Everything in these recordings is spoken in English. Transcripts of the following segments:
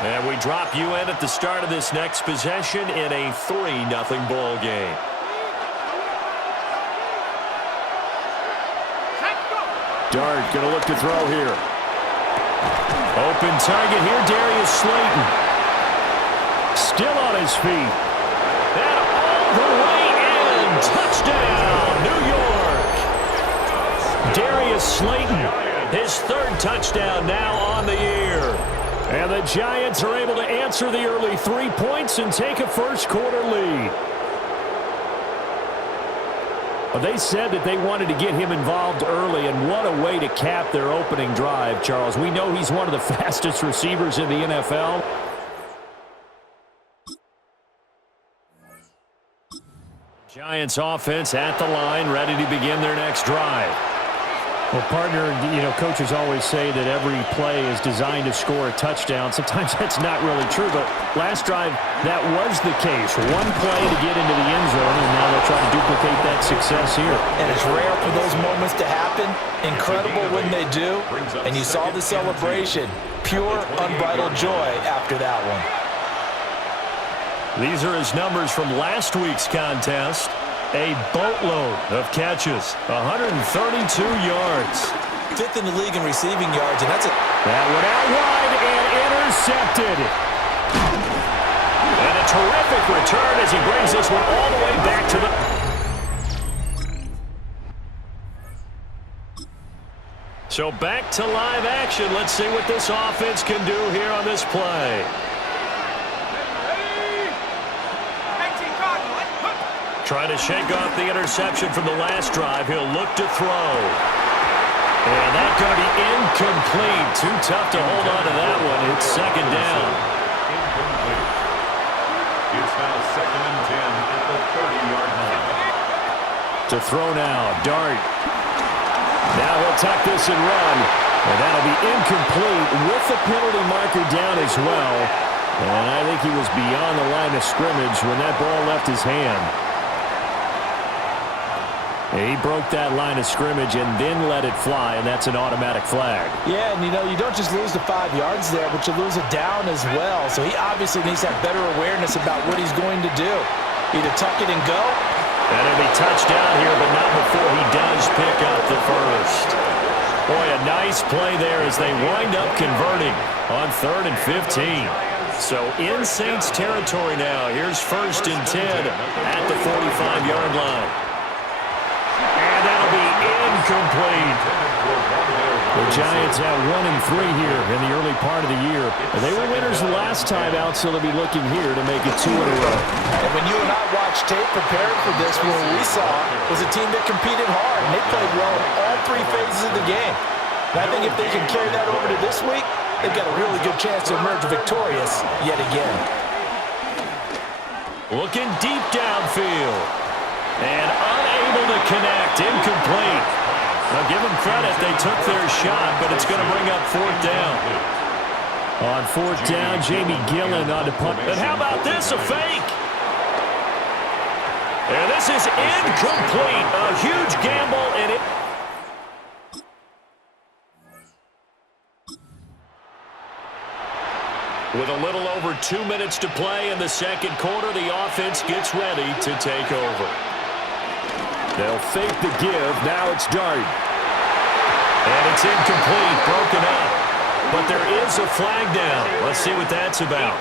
And we drop you in at the start of this next possession in a 3-0 ball game. Dart going to look to throw here. Open target here, Darius Slayton. Still on his feet. And all the way in. Touchdown, New York. Darius Slayton, his 3rd touchdown now on the year. And the Giants are able to answer the early 3 points and take a first-quarter lead. Well, they said that they wanted to get him involved early, and what a way to cap their opening drive, Charles. We know he's one of the fastest receivers in the NFL. Giants offense at the line, ready to begin their next drive. Well, partner, coaches always say that every play is designed to score a touchdown. Sometimes that's not really true, but last drive, that was the case. One play to get into the end zone, and now they'll try to duplicate that success here. And it's rare for those moments to happen. Incredible when they do. And you saw the celebration. Pure, unbridled joy after that one. These are his numbers from last week's contest. A boatload of catches, 132 yards. 5th in the league in receiving yards, and that's it. That one out wide and intercepted. And a terrific return as he brings this one all the way back to the... So back to live action. Let's see what this offense can do here on this play. Trying to shake off the interception from the last drive. He'll look to throw. And that's going to be incomplete. Too tough to hold on to that one. It's 2nd down. Incomplete. It's now 2nd and 10 at the 30-yard line. To throw now, Dart. Now he'll tuck this and run. And that'll be incomplete with the penalty marker down as well. And I think he was beyond the line of scrimmage when that ball left his hand. He broke that line of scrimmage and then let it fly, and that's an automatic flag. Yeah, and you don't just lose the 5 yards there, but you lose it down as well. So he obviously needs to have better awareness about what he's going to do. Either tuck it and go. And it'll be touchdown here, but not before he does pick up the first. Boy, a nice play there as they wind up converting on 3rd and 15. So in Saints territory now. Here's 1st and 10 at the 45-yard line. And that'll be incomplete. The Giants have 1-3 here in the early part of the year. And they were winners the last time out, so they'll be looking here to make it 2 in a row. And when you and I watched tape preparing for this, what we saw was a team that competed hard. And they played well in all 3 phases of the game. And I think if they can carry that over to this week, they've got a really good chance to emerge victorious yet again. Looking deep downfield. And unable to connect. Incomplete. Now give them credit. They took their shot, but it's going to bring up 4th down. On 4th down, Jamie Gillen on the punt. And how about this? A fake. And this is incomplete. A huge gamble, and it... With a little over 2 minutes to play in the 2nd quarter, the offense gets ready to take over. They'll fake the give. Now it's Dart. And it's incomplete, broken up. But there is a flag down. Let's see what that's about.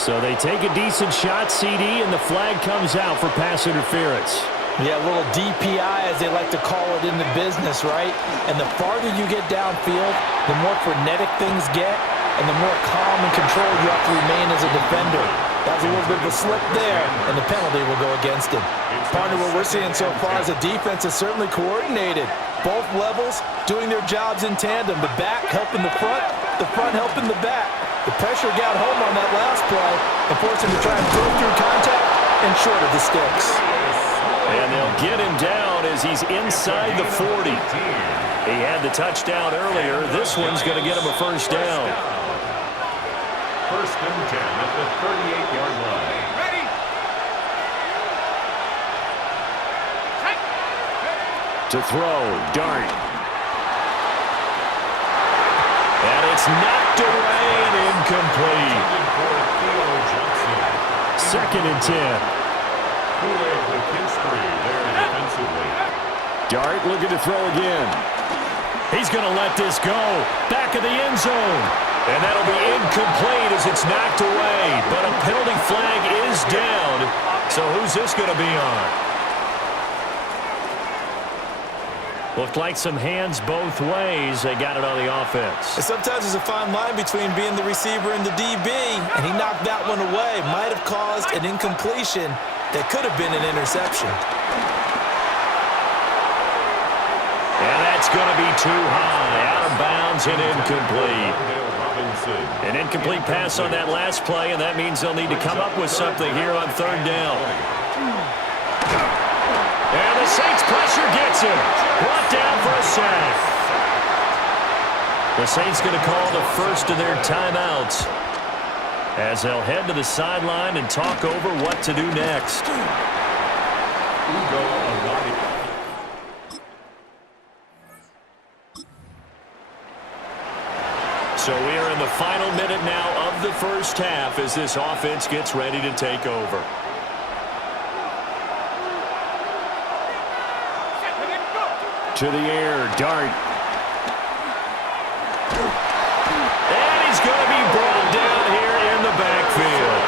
So they take a decent shot, CD, and the flag comes out for pass interference. Yeah, a little DPI, as they like to call it in the business, right? And the farther you get downfield, the more frenetic things get, and the more calm and controlled you have to remain as a defender. That was a little bit of a slip there, and the penalty will go against him. Partner, what we're seeing so far is the defense is certainly coordinated. Both levels doing their jobs in tandem. The back helping the front helping the back. The pressure got home on that last play and forced him to try and throw through contact and short of the sticks. And they'll get him down as he's inside the 40. He had the touchdown earlier. This one's going to get him a first down. First and 10 at the 38-yard line. Ready? To throw, Dart. And it's knocked away and incomplete. Second and 10. Kool-Aid with history there defensively. Dart looking to throw again. He's going to let this go. Back of the end zone. And that'll be incomplete as it's knocked away. But a penalty flag is down. So who's this going to be on? Looked like some hands both ways. They got it on the offense. And sometimes there's a fine line between being the receiver and the DB, and he knocked that one away. Might have caused an incompletion that could have been an interception. And that's going to be too high. Out of bounds and incomplete. An incomplete pass on that last play, and that means they'll need to come up with something here on third down. And the Saints pressure gets him. Brought down for a sack. The Saints going to call the first of their timeouts as they'll head to the sideline and talk over what to do next. So we are in the final minute now of the first half as this offense gets ready to take over. To the air, Dart. And he's going to be brought down here in the backfield.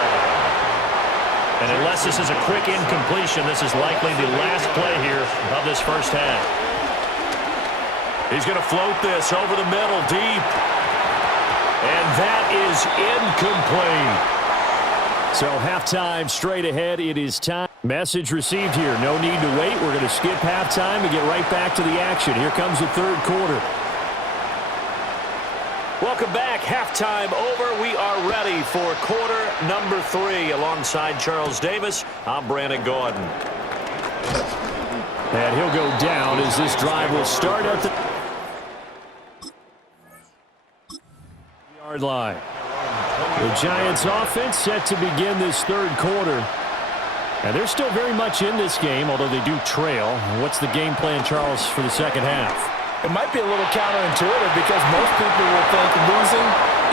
And unless this is a quick incompletion, this is likely the last play here of this first half. He's going to float this over the middle, deep. And that is incomplete. So halftime straight ahead. It is time. Message received here. No need to wait. We're going to skip halftime and get right back to the action. Here comes the third quarter. Welcome back. Halftime over. We are ready for quarter number 3. Alongside Charles Davis, I'm Brandon Gordon. And he'll go down as this drive will start at the yard line. The Giants offense set to begin this third quarter. And they're still very much in this game, although they do trail. What's the game plan, Charles, for the second half? It might be a little counterintuitive because most people will think losing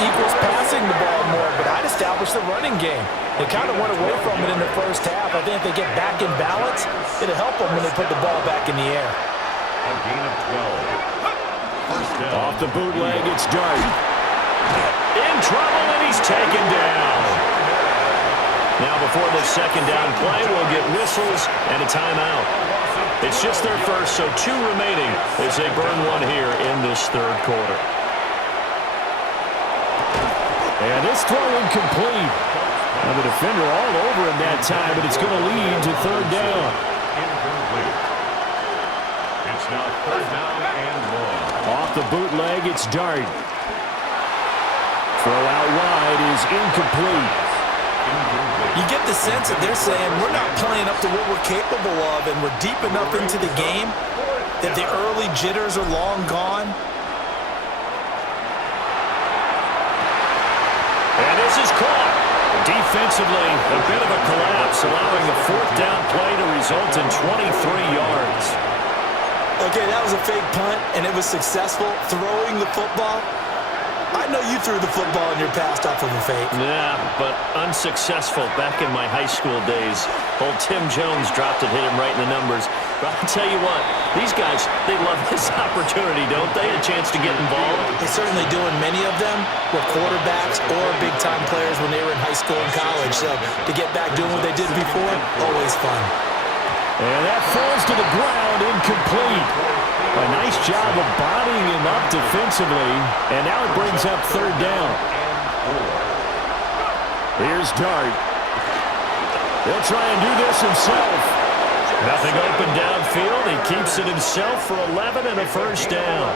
equals passing the ball more, but I'd establish the running game. They kind of went away from it in the first half. I think if they get back in balance, it'll help them when they put the ball back in the air. A gain of 12. First down. Off the bootleg, it's Dart. In trouble, and he's taken down. Now, before this second down play, we'll get whistles and a timeout. It's just their first, so 2 remaining as they burn one here in this third quarter. And this throw incomplete. Now the defender all over him that time, but it's going to lead to third down. Incomplete. It's now third down and 1. Off the bootleg, it's Dart. Throw out wide is incomplete. You get the sense that they're saying we're not playing up to what we're capable of, and we're deep enough into the game that the early jitters are long gone. And this is caught. Defensively, a bit of a collapse, allowing the fourth down play to result in 23 yards. Okay, that was a fake punt, and it was successful throwing the football. I know you threw the football in your past off of a fake. Yeah, but unsuccessful back in my high school days. Old Tim Jones dropped it, hit him right in the numbers. But I'll tell you what, these guys, they love this opportunity, don't they? A chance to get involved. They certainly do, and many of them were quarterbacks or big-time players when they were in high school and college. So to get back doing what they did before, always fun. And that falls to the ground, incomplete. A nice job of bodying him up defensively, and now it brings up third down. Here's Dart. He'll try and do this himself. Nothing open downfield. He keeps it himself for 11 and a first down.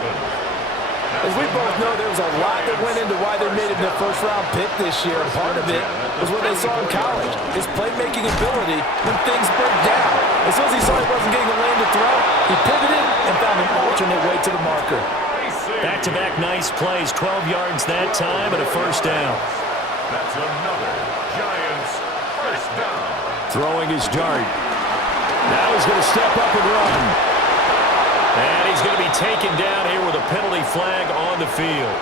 As we both know, there was a lot that went into why they made it their first-round pick this year. And part of it was what they saw in college, his playmaking ability when things break down. As soon as he saw he wasn't getting a lane to throw, he pivoted and found an alternate way to the marker. Back-to-back nice plays, 12 yards that time and a first down. That's another Giants first down. Throwing his Dart. Now he's going to step up and run. And he's going to be taken down here with a penalty flag on the field.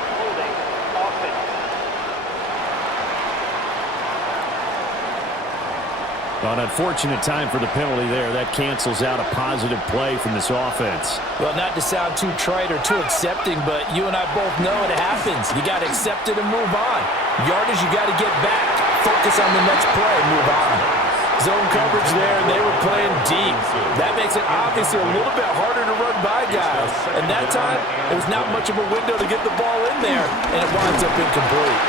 An unfortunate time for the penalty there. That cancels out a positive play from this offense. Well, not to sound too trite or too accepting, but you and I both know it happens. You got to accept it and move on. Yardage, you got to get back. Focus on the next play and move on. Zone coverage there, they were playing deep. That makes it obviously a little bit harder to run by guys. And that time, there was not much of a window to get the ball in there, and it winds up incomplete.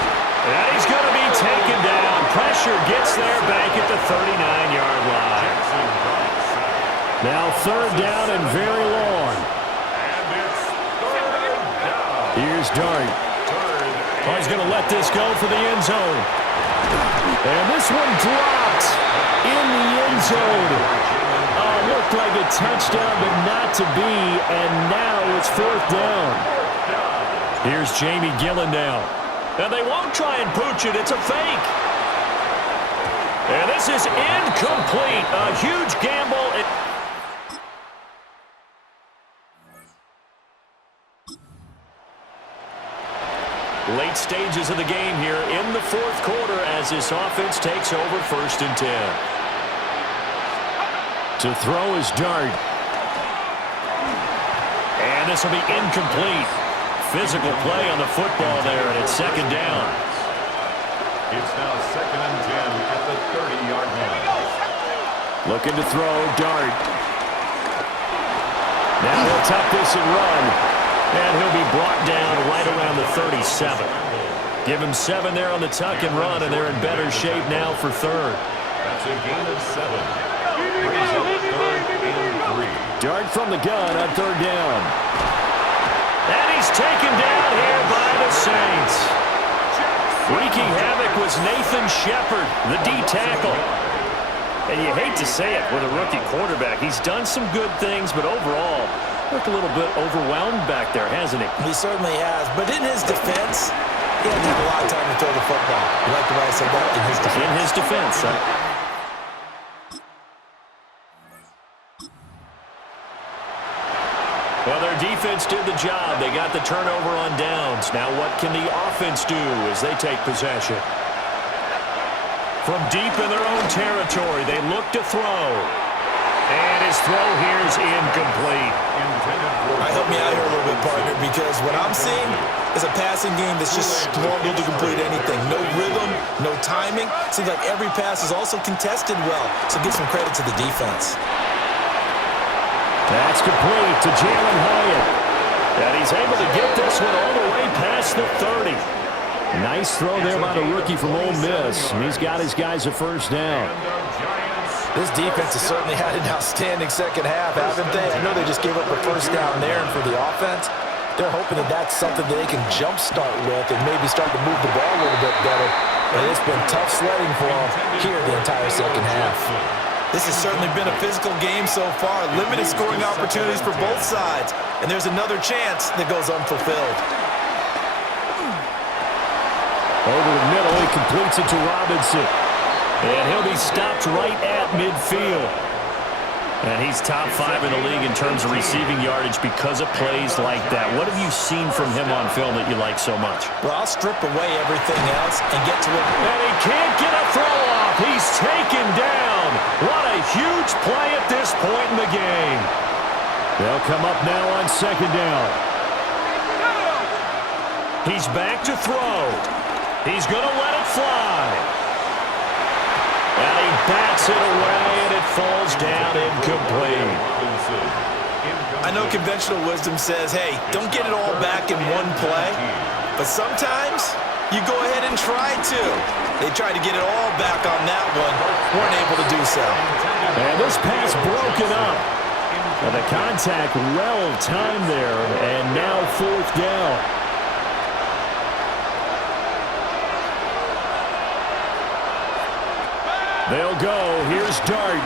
And he's going to be taken down. Pressure gets there back at the 39-yard line. Now third down and very long. Here's Dart. Oh, he's going to let this go for the end zone. And this one dropped in the end zone. Looked like a touchdown, but not to be, and now it's fourth down. Here's Jamie Gillen now. And they won't try and pooch it. It's a fake. And this is incomplete. A huge gamble. Late stages of the game here in the fourth quarter as this offense takes over 1st and 10. To throw is Dart. And this will be incomplete. Physical play on the football there, and it's second down. It's now 2nd and 10 at the 30-yard line. Looking to throw, Dart. Now he'll tuck this and run. And he'll be brought down right around the 37. Give him 7 there on the tuck and run, and they're in better shape now for third. That's a gain of 7. Brings up 3rd and 3. Dart from the gun on third down. And he's taken down here by the Saints. Wreaking havoc was Nathan Shepard, the D tackle. And you hate to say it with a rookie quarterback. He's done some good things, but overall, looked a little bit overwhelmed back there, hasn't he? He certainly has. But in his defense, he hasn't had a lot of time to throw the football. You like the way I said that? In his defense. In his defense, Well, their defense did the job. They got the turnover on downs. Now what can the offense do as they take possession? From deep in their own territory, they look to throw. And his throw here is incomplete. Help me out here a little bit, partner, because what I'm seeing is a passing game that's just struggled to complete anything. No rhythm, no timing. Seems like every pass is also contested well, so give some credit to the defense. That's complete to Jalen Hyatt. And he's able to get this one all the way past the 30. Nice throw there by the rookie from Ole Miss. And he's got his guys a first down. This defense has certainly had an outstanding second half, haven't they? I know they just gave up a first down there, and for the offense, they're hoping that that's something that they can jumpstart with and maybe start to move the ball a little bit better. But it's been tough sledding for them here the entire second half. This has certainly been a physical game so far. Limited scoring opportunities for both sides. And there's another chance that goes unfulfilled. Over the middle, he completes it to Robinson. And he'll be stopped right at midfield. And he's top 5 in the league in terms of receiving yardage because of plays like that. What have you seen from him on film that you like so much? Well, I'll strip away everything else and get to it. And he can't get a throw off. He's taken down. What a huge play at this point in the game. They'll come up now on second down. He's back to throw. He's going to let it fly. And he bats it away, and it falls down incomplete. I know conventional wisdom says, hey, don't get it all back in one play. But sometimes you go ahead and try to. They tried to get it all back on that one. Weren't able to do so. And this pass broken up. And the contact well timed there. And now 4th down. They'll go. Here's Dart.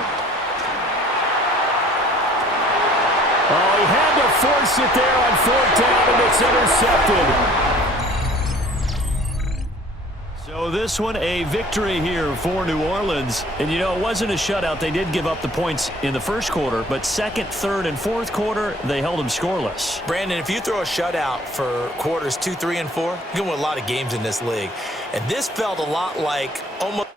Oh, he had to force it there on 4th down, and it's intercepted. So this one, a victory here for New Orleans. And, you know, it wasn't a shutout. They did give up the points in the first quarter, but second, third, and fourth quarter, they held them scoreless. Brandon, if you throw a shutout for quarters 2, 3, and 4, you can win a lot of games in this league. And this felt a lot like almost